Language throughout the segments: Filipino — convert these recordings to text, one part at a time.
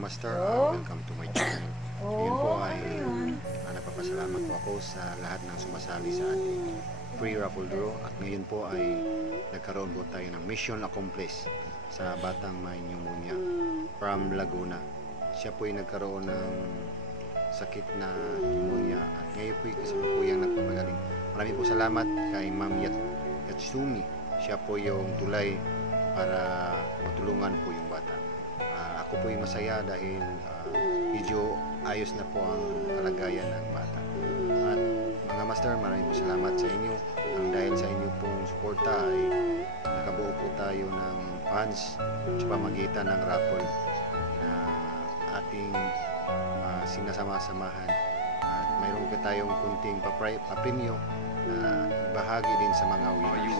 master, welcome to my channel. Ngayon po ay nagpapasalamat po ako sa lahat ng sumasali sa ating free raffle draw. At ngayon po ay nagkaroon po tayo ng mission accomplished sa batang may pneumonia from Laguna. Siya po ay nagkaroon ng sakit na pneumonia at ngayon po ay kasalukuyang nagpapagaling. Maraming po salamat kay Ma'am Yatsumi. Siya po yung tulay para matulungan po yung bata. Ako po ay masaya dahil medyo ayos na po ang kalagayan ng bata. At mga master, maraming po salamat sa inyo. Ang dahil sa inyo pong suporta ay nakabuo po tayo ng funds sa pamagitan ng raffle na ating sinasama-samahan. At mayroon ka tayong kunting papremyo na ibahagi din sa mga winners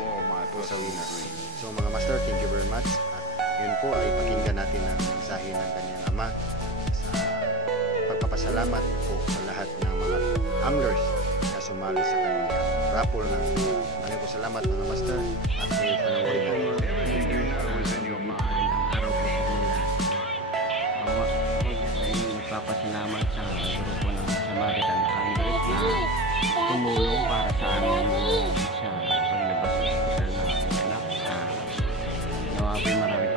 po sa winners. So mga master, thank you very much. At yun po ay pakinggan natin ang mensahe ng kanyang ama sa pagpapasalamat po sa lahat ng mga anglers na sumali sa kanyang raffle na. Maraming po salamat mga master at ngayon panoorin natin. Nagpapasalamat sa grupo ng Samaritan Anglers na tumulong para sa amin sa paglabas ng hospital ng aking anak. Nawa po marami